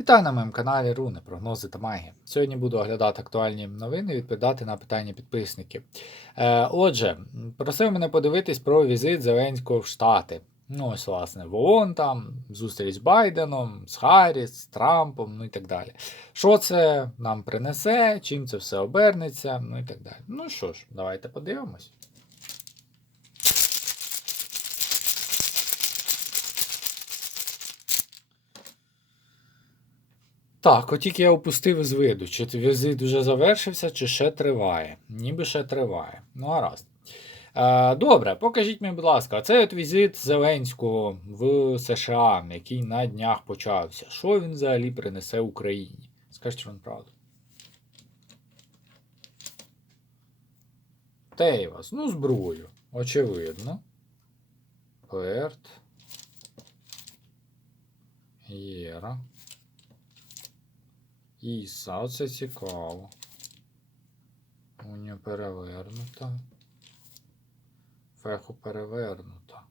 Вітаю на моєму каналі Руни, прогнози та магія. Сьогодні буду оглядати актуальні новини і відповідати на питання підписників. Е, отже, просив мене подивитись про візит Зеленського в Штати. Ну, ось, власне, в ООН там, зустріч з Байденом, з Харріс, з Трампом, ну і так далі. Що це нам принесе, чим це все обернеться, ну і так далі. Ну що ж, давайте подивимось. Так, от тільки я опустив з виду, чи візит вже завершився, чи ще триває. Ніби ще триває. Ну, гаразд. Е, добре, покажіть мені, будь ласка, цей от візит Зеленського в США, який на днях почався. Що він взагалі принесе Україні? Скажіть вам правду. Тейвас, ну, зброю, очевидно. Перт. Єра. Іса, оце цікаво. Уня перевернута. Феху перевернута.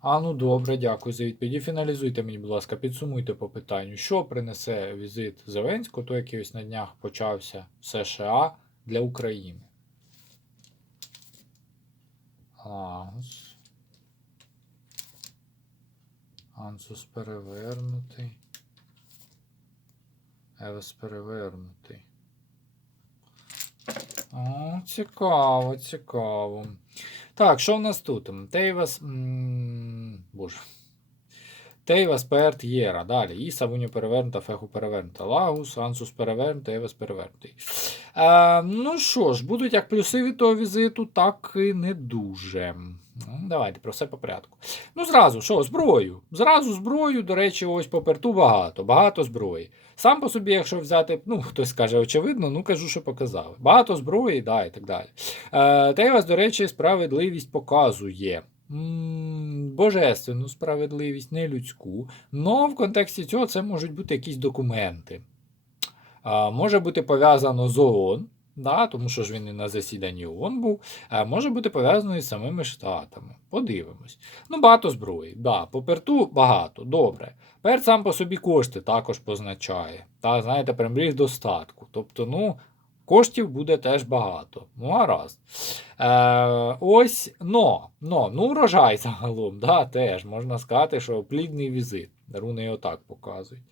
А, ну добре, дякую за відповіді. Фіналізуйте мені, будь ласка, підсумуйте по питанню, що принесе візит Зеленського, той, який ось на днях почався в США для України. Лагус. Ансус перевернутий. Евес перевернутий. О, цікаво, цікаво. Так, що в нас тут? Тейвас. Боже. Тейвас Перт Єра. Далі. Іса Вуню перевернута, Феху перевернута. Лагус, Ансус перевернута, Евес перевернутий. Е, ну що ж, будуть як плюси від того візиту, так і не дуже. Ну, Давайте про все по порядку. Ну, зразу, що, зброю. Зразу зброю, до речі, ось по перту багато. Багато зброї. Сам по собі, якщо взяти, ну, хтось скаже, очевидно, ну кажу, що показали. Багато зброї, да, і так далі. Е, вас, до речі, справедливість показує. Божественну справедливість, не людську. Но в контексті цього це можуть бути якісь документи. Може бути пов'язано з ООН, да, тому що ж він і на засіданні ООН був, може бути пов'язано із самими Штатами. Подивимось. Ну, багато зброї. Да, по перту багато, добре. Перт сам по собі кошти також позначає. Та, знаєте, примріг достатку. Тобто, ну, коштів буде теж багато. Ну, гаразд. Е, ось, но, но, ну, урожай загалом, да, теж можна сказати, що плідний візит. Руни його так показують.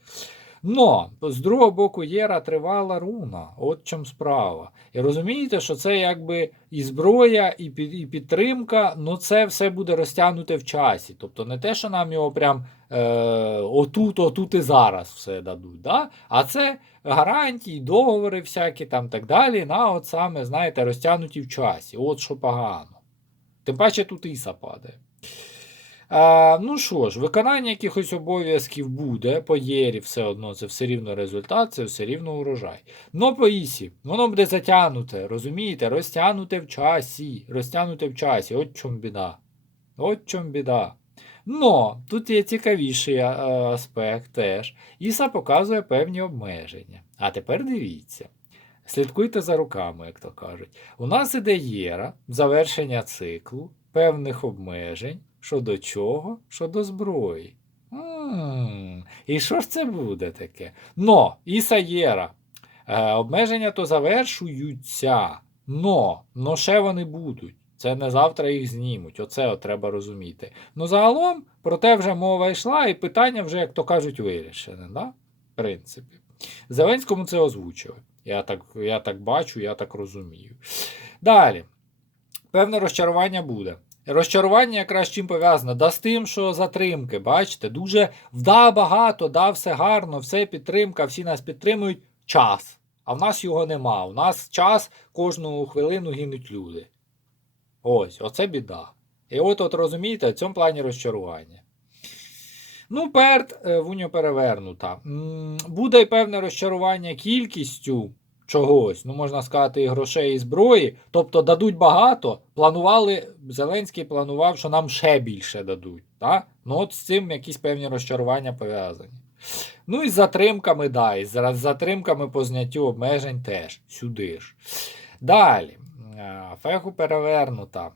Но з другого боку Єра тривала руна, от чим справа. І розумієте, що це якби і зброя, і, і підтримка, ну це все буде розтягнуте в часі. Тобто не те, що нам його прям е, отут, отут і зараз все дадуть. Да? А це гарантії, договори всякі там так далі, на от саме, знаєте, розтягнуті в часі. От що погано. Тим паче тут іса падає. А, ну що ж, виконання якихось обов'язків буде, по єрі все одно, це все рівно результат, це все рівно урожай. Но по ісі, воно буде затягнуте, розумієте? Розтягнуте в часі, розтягнуте в часі, от в чому біда. От в чому біда. Но тут є цікавіший аспект теж. Іса показує певні обмеження. А тепер дивіться. Слідкуйте за руками, як то кажуть. У нас іде єра, завершення циклу, певних обмежень. Щодо чого? Щодо зброї. м І що ж це буде таке? Но, Іса Єра. Е, обмеження то завершуються. Но, но ще вони будуть. Це не завтра їх знімуть. Оце от треба розуміти. Ну, загалом, про те вже мова йшла, і питання вже, як то кажуть, вирішене. Да? В принципі. Зеленському це озвучили. Я так, я так бачу, я так розумію. Далі. Певне розчарування буде. Розчарування якраз чим пов'язано? Да з тим, що затримки, бачите, дуже вда багато, да, все гарно, все підтримка, всі нас підтримують. Час. А в нас його нема. У нас час кожну хвилину гинуть люди. Ось, оце біда. І от, от розумієте, в цьому плані розчарування. Ну, перт е, в уню перевернута. Буде й певне розчарування кількістю чогось, ну можна сказати, і грошей, і зброї. Тобто дадуть багато. Планували, Зеленський планував, що нам ще більше дадуть. Так? Ну, от з цим якісь певні розчарування пов'язані. Ну і з затримками, да, і з затримками по зняттю обмежень теж сюди ж. Далі. Феху перевернута.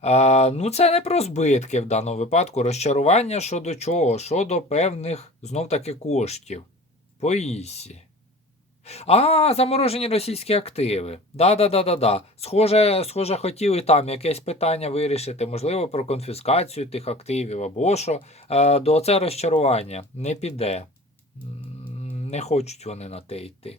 А, ну, це не про збитки в даному випадку. Розчарування щодо чого? Щодо певних знов таки коштів. По ІСі. А, заморожені російські активи. Да-да-да-да-да. Схоже, схоже, хотіли там якесь питання вирішити, можливо, про конфіскацію тих активів або що. Е, до це розчарування не піде. Не хочуть вони на те йти.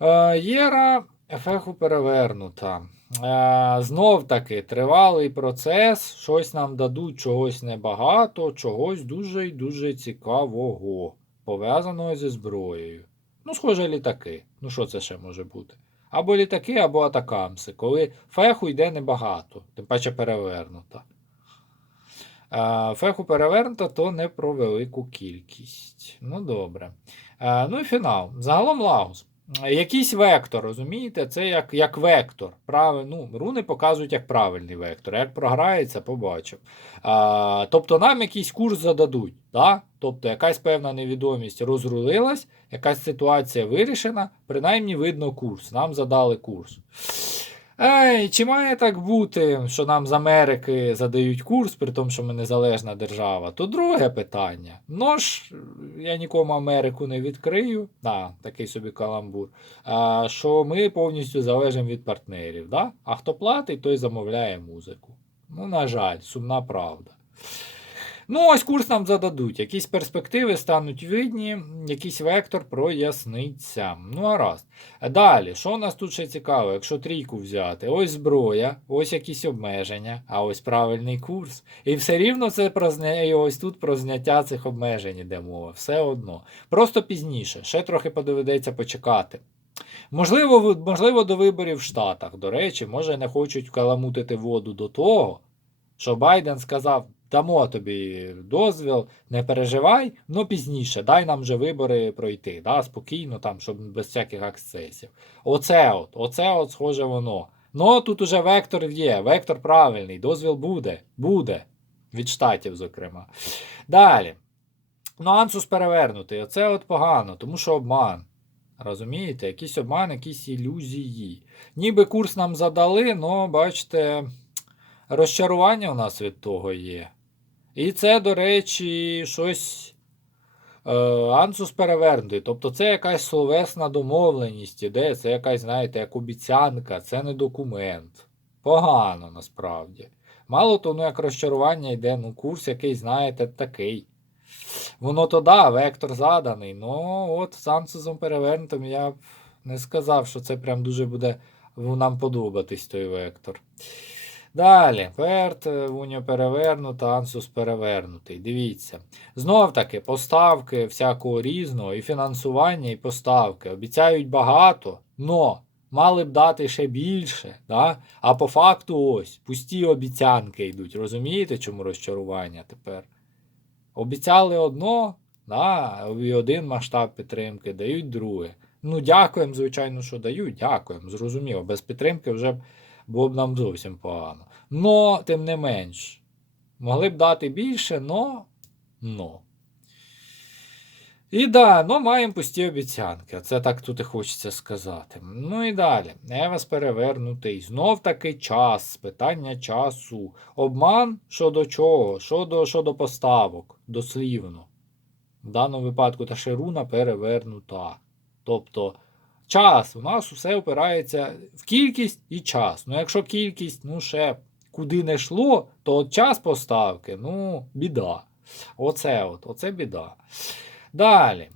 Е, Єра ефеху перевернута. Е, знов таки тривалий процес. Щось нам дадуть, чогось небагато, чогось дуже і дуже цікавого, пов'язаного зі зброєю. Ну, схоже, літаки. Ну, що це ще може бути? Або літаки, або атакамси, коли феху йде небагато, тим паче перевернута. Феху перевернута, то не про велику кількість. Ну, добре. Ну і фінал. Загалом Лагус. Е, Якийсь вектор, розумієте? Це як, як вектор. Прави, ну, руни показують як правильний вектор. Як програється, побачив. А, тобто нам якийсь курс зададуть. Да? Тобто якась певна невідомість розрулилась, якась ситуація вирішена, принаймні видно курс. Нам задали курс. Ей, чи має так бути, що нам з Америки задають курс, при тому, що ми незалежна держава? То друге питання. Ну ж, я нікому Америку не відкрию. Да, такий собі каламбур. А, що ми повністю залежимо від партнерів. Да? А хто платить, той замовляє музику. Ну, на жаль, сумна правда. Ну, ось курс нам зададуть. Якісь перспективи стануть видні, якийсь вектор проясниться. Ну, гаразд. Далі, що у нас тут ще цікаво, якщо трійку взяти? Ось зброя, ось якісь обмеження, а ось правильний курс. І все рівно це про зня... ось тут про зняття цих обмежень іде мова. Все одно. Просто пізніше, ще трохи подоведеться почекати. Можливо, можливо, до виборів в Штатах, до речі, може не хочуть каламутити воду до того, що Байден сказав: дамо тобі дозвіл, не переживай, ну пізніше, дай нам вже вибори пройти, да, спокійно, там, щоб без всяких акцесів. Оце от, оце от схоже воно. Ну, тут уже вектор є, вектор правильний, дозвіл буде, буде. Від штатів, зокрема. Далі. Ну, ансус перевернутий. Оце от погано, тому що обман. Розумієте, якийсь обман, якісь ілюзії. Ніби курс нам задали, але бачите, розчарування у нас від того є. І це, до речі, щось е, ансус перевернутий. Тобто це якась словесна домовленість іде, це якась, знаєте, як обіцянка, це не документ. Погано насправді. Мало того, ну як розчарування йде, ну курс який, знаєте, такий. Воно то да, вектор заданий. Ну, от з ансусом перевернутим я б не сказав, що це прям дуже буде нам подобатись той вектор. Далі, перт, е, перевернута, ансус перевернутий. Дивіться. Знов таки, поставки всякого різного, і фінансування, і поставки. Обіцяють багато, но мали б дати ще більше. Да? А по факту ось пусті обіцянки йдуть. Розумієте, чому розчарування тепер? Обіцяли одно, да, і один масштаб підтримки, дають друге. Ну, дякуємо, звичайно, що дають, дякуємо, зрозуміло. Без підтримки вже б було б нам зовсім погано. Но, тим не менш, могли б дати більше, но. но. І да, ну маємо пусті обіцянки. Це так тут і хочеться сказати. Ну і далі. Евас перевернутий. Знов таки час, питання часу. Обман щодо чого? Щодо, щодо поставок, дослівно. В даному випадку та ще руна перевернута. Тобто час у нас усе опирається в кількість і час. Ну, якщо кількість, ну, ще куди не йшло, то от час поставки, ну, біда. Оце от, оце біда. Далі.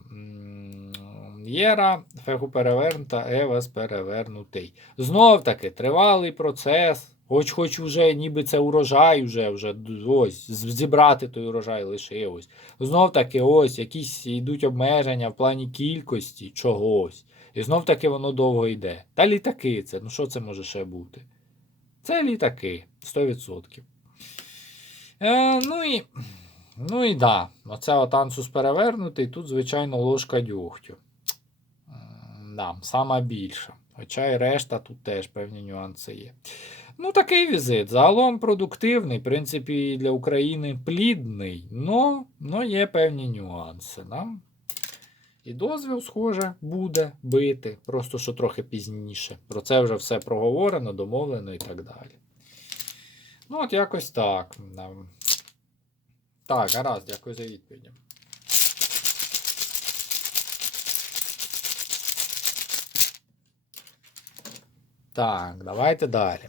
Єра, феху перевернута, Евес перевернутий. Знов таки, тривалий процес. Хоч хоч уже ніби це урожай, вже, вже ось, зібрати той урожай лишилось. Знов таки, ось якісь йдуть обмеження в плані кількості чогось. І знов таки воно довго йде. Та літаки це, ну що це може ще бути? Це літаки, 100%. Е, ну і. Ну і да, оце от ансус перевернутий, тут, звичайно, ложка дьогтю. М, Да, сама більша. Хоча і решта тут теж певні нюанси є. Ну, такий візит. Загалом продуктивний, в принципі, для України плідний, но є певні нюанси. Да? І дозвіл, схоже, буде бити, просто що трохи пізніше. Про це вже все проговорено, домовлено і так далі. Ну, от якось так. Так, гаразд, дякую за відповіді. Так, давайте далі.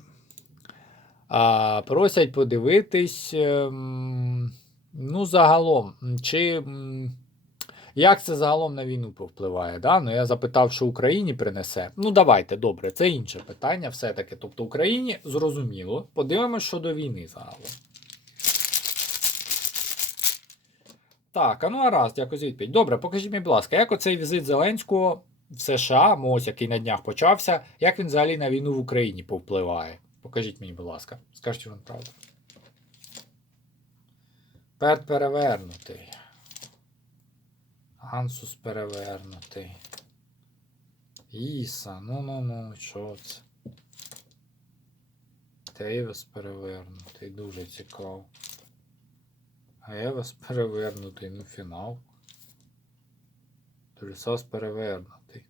А, просять подивитись. ем, ну, загалом, чи. Як це загалом на війну повпливає? Да? Ну, я запитав, що Україні принесе. Ну, давайте, добре, це інше питання, все-таки. Тобто, Україні зрозуміло. Подивимось щодо війни загалом. Так, а ну а раз, дякую за відповідь. Добре, покажіть мені, будь ласка, як оцей візит Зеленського в США, ну, ось який на днях почався, як він взагалі на війну в Україні повпливає? Покажіть мені, будь ласка. Скажіть вам правду. Перт перевернутий. Ансус перевернутий. Іса, ну ну ну, що це? Тейвес перевернутий, дуже цікаво. А Евес перевернутий, ну фінал. Торісас перевернутий.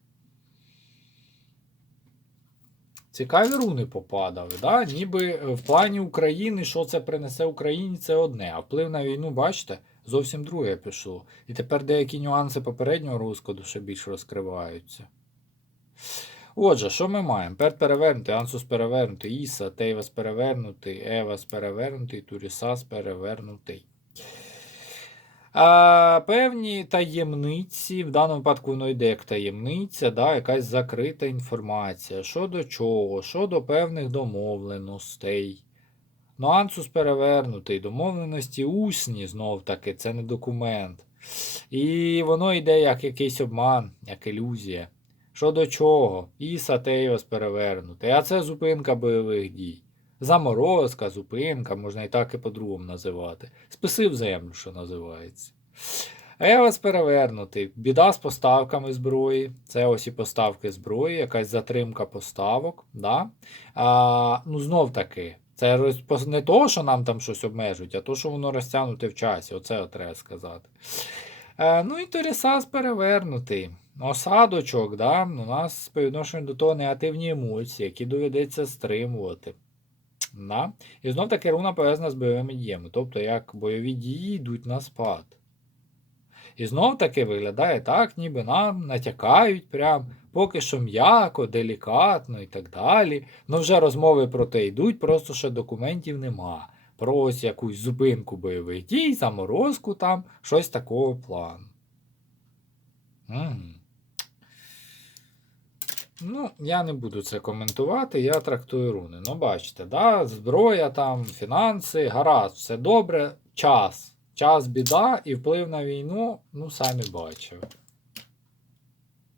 Цікаві руни попадали, да? ніби в плані України, що це принесе Україні, це одне. А вплив на війну, бачите, зовсім друге пішло. І тепер деякі нюанси попереднього розкладу ще більш розкриваються. Отже, що ми маємо? Перт перевернутий, Ансус перевернутий, Іса, Тейвас перевернутий, Евас перевернутий, Турісас перевернутий. А, певні таємниці, в даному випадку воно йде як таємниця, да, якась закрита інформація. Щодо чого, щодо певних домовленостей. Ну, Ансус перевернутий, домовленості усні, знов таки, це не документ. І воно йде як якийсь обман, як ілюзія. Щодо чого? Іса Тейос перевернутий, а це зупинка бойових дій. Заморозка, зупинка, можна і так і по-другому називати. Списи в землю, що називається. Евас перевернутий. Біда з поставками зброї. Це ось і поставки зброї, якась затримка поставок. Да? А, ну, знов таки, це не то, що нам там щось обмежують, а то, що воно розтягнуте в часі. Оце треба сказати. Е, ну і Торісас перевернутий. Осадочок, да? у нас по відношенню до того негативні емоції, які доведеться стримувати. Да? І знов таки руна пов'язана з бойовими діями, тобто як бойові дії йдуть на спад. І знов таки виглядає так, ніби нам натякають прям поки що м'яко, делікатно і так далі. Ну вже розмови про те йдуть, просто ще документів нема. Про ось якусь зупинку бойових дій, заморозку там, щось такого плану. Угу. Ну, я не буду це коментувати, я трактую руни. Ну, бачите, да? зброя, там, фінанси, гаразд, все добре, час. Час біда і вплив на війну, ну, самі бачили.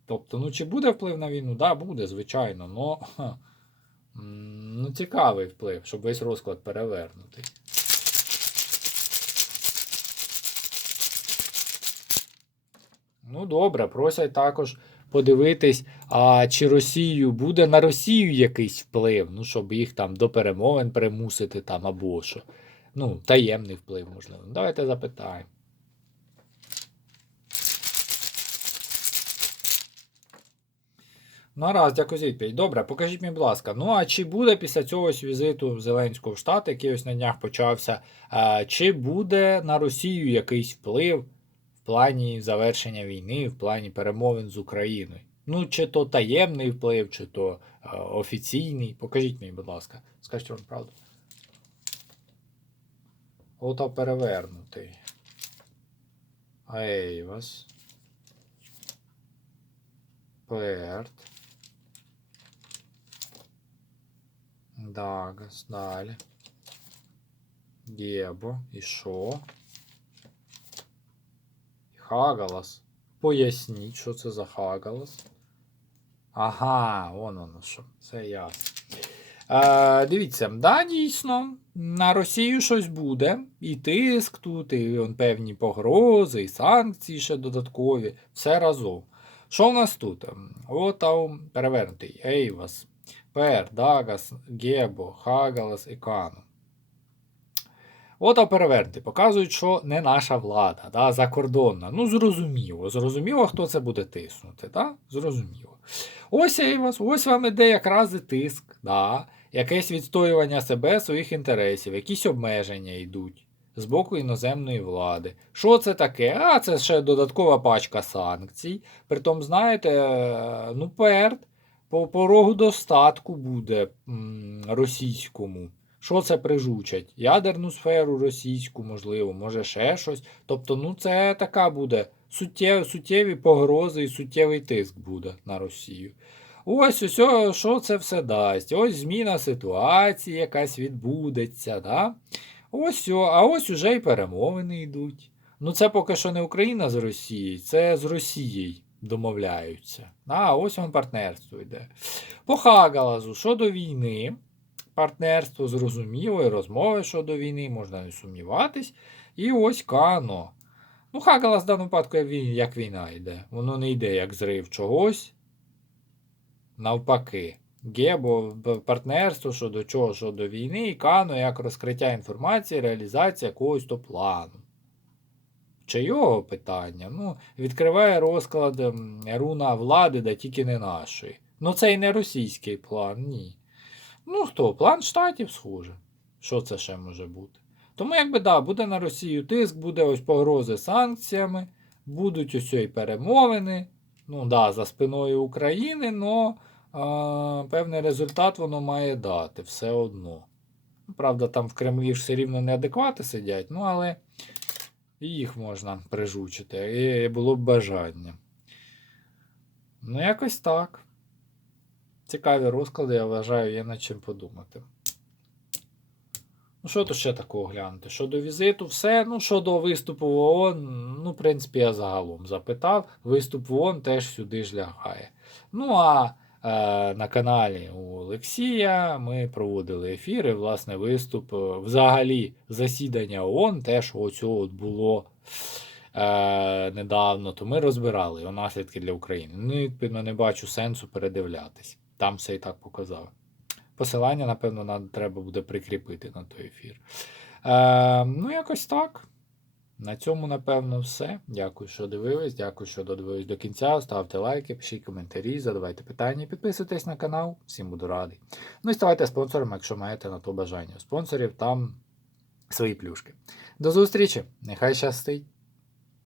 Тобто, ну, чи буде вплив на війну? Да, буде, звичайно, но ну, цікавий вплив, щоб весь розклад перевернутий. Ну, добре, просять також подивитись, а чи Росію буде на Росію якийсь вплив, ну, щоб їх там до перемовин примусити там або що. Ну, таємний вплив, можливо. Ну, Давайте запитаємо. Ну, раз, дякую за відповідь. Добре, покажіть мені, будь ласка. Ну, а чи буде після цього ось візиту Зеленського в Штати, який ось на днях почався, чи буде на Росію якийсь вплив в плані завершення війни, в плані перемовин з Україною? Ну, чи то таємний вплив, чи то офіційний. Покажіть мені, будь ласка. Скажіть вам правду. Ото перевернутий. Ейвас. Перт. Дагас, далі. Гебо. І що? Хагалас. Поясніть, що це за Хагалас. Ага, вон воно що. Це ясно. Дивіться, да, дійсно, на Росію щось буде. І тиск тут, і он, певні погрози, і санкції ще додаткові. Все разом. Що в нас тут? Отау перевернутий. Ейвас, Пер, Дагас, Гебо, Хагалас і Кану. Отау перевернутий. Показують, що не наша влада, да, закордонна. Ну, зрозуміло. Зрозуміло, хто це буде тиснути. Да? Зрозуміло. Ось Ейвас, ось вам іде якраз і тиск. Да? Якесь відстоювання себе, своїх інтересів, якісь обмеження йдуть з боку іноземної влади. Що це таке? А це ще додаткова пачка санкцій. Притом, знаєте, е, ну, перд по порогу достатку буде російському. Що це прижучать? Ядерну сферу російську, можливо, може ще щось. Тобто, ну це така буде суттєві, суттєві погрози і суттєвий тиск буде на Росію. Ось ось що це все дасть. Ось зміна ситуації якась відбудеться. Да? Ось, а ось уже й перемовини йдуть. Ну, це поки що не Україна з Росією, це з Росією домовляються. А ось вам партнерство йде. По Хагалазу щодо війни, партнерство зрозуміло, і розмови щодо війни, можна не сумніватись. І ось Кано. Ну, Хагалас в даному випадку як війна йде. Воно не йде як зрив чогось. Навпаки. Гебо партнерство щодо чого, щодо війни, і Кано як розкриття інформації, реалізація якогось то плану. Чи його питання? Ну, відкриває розклад ем, руна влади, да тільки не нашої. Ну, це і не російський план, ні. Ну хто? План штатів схоже. Що це ще може бути? Тому, якби да, буде на Росію тиск, буде ось погрози санкціями, будуть ось і перемовини. Ну да, за спиною України, но а, певний результат воно має дати все одно. Правда, там в Кремлі ж все рівно неадеквати сидять, ну але їх можна прижучити, і було б бажання. Ну, якось так. Цікаві розклади, я вважаю, є над чим подумати. Ну, що тут ще такого глянути? Щодо візиту, все. Ну, щодо виступу в ООН, ну, в принципі, я загалом запитав. Виступ в ООН теж сюди ж лягає. Ну, а на каналі у Олексія ми проводили ефіри, власне, виступ. е, Взагалі, засідання ООН теж оцього от було е, недавно, то ми розбирали його наслідки для України. Ну, відповідно, не бачу сенсу передивлятись. Там все і так показав. Посилання, напевно, треба буде прикріпити на той ефір. Е, ну, якось так. На цьому, напевно, все. Дякую, що дивились. Дякую, що додивились до кінця. Ставте лайки, пишіть коментарі, задавайте питання, підписуйтесь на канал. Всім буду радий. Ну і ставайте спонсором, якщо маєте на то бажання. У спонсорів там свої плюшки. До зустрічі! Нехай щастить!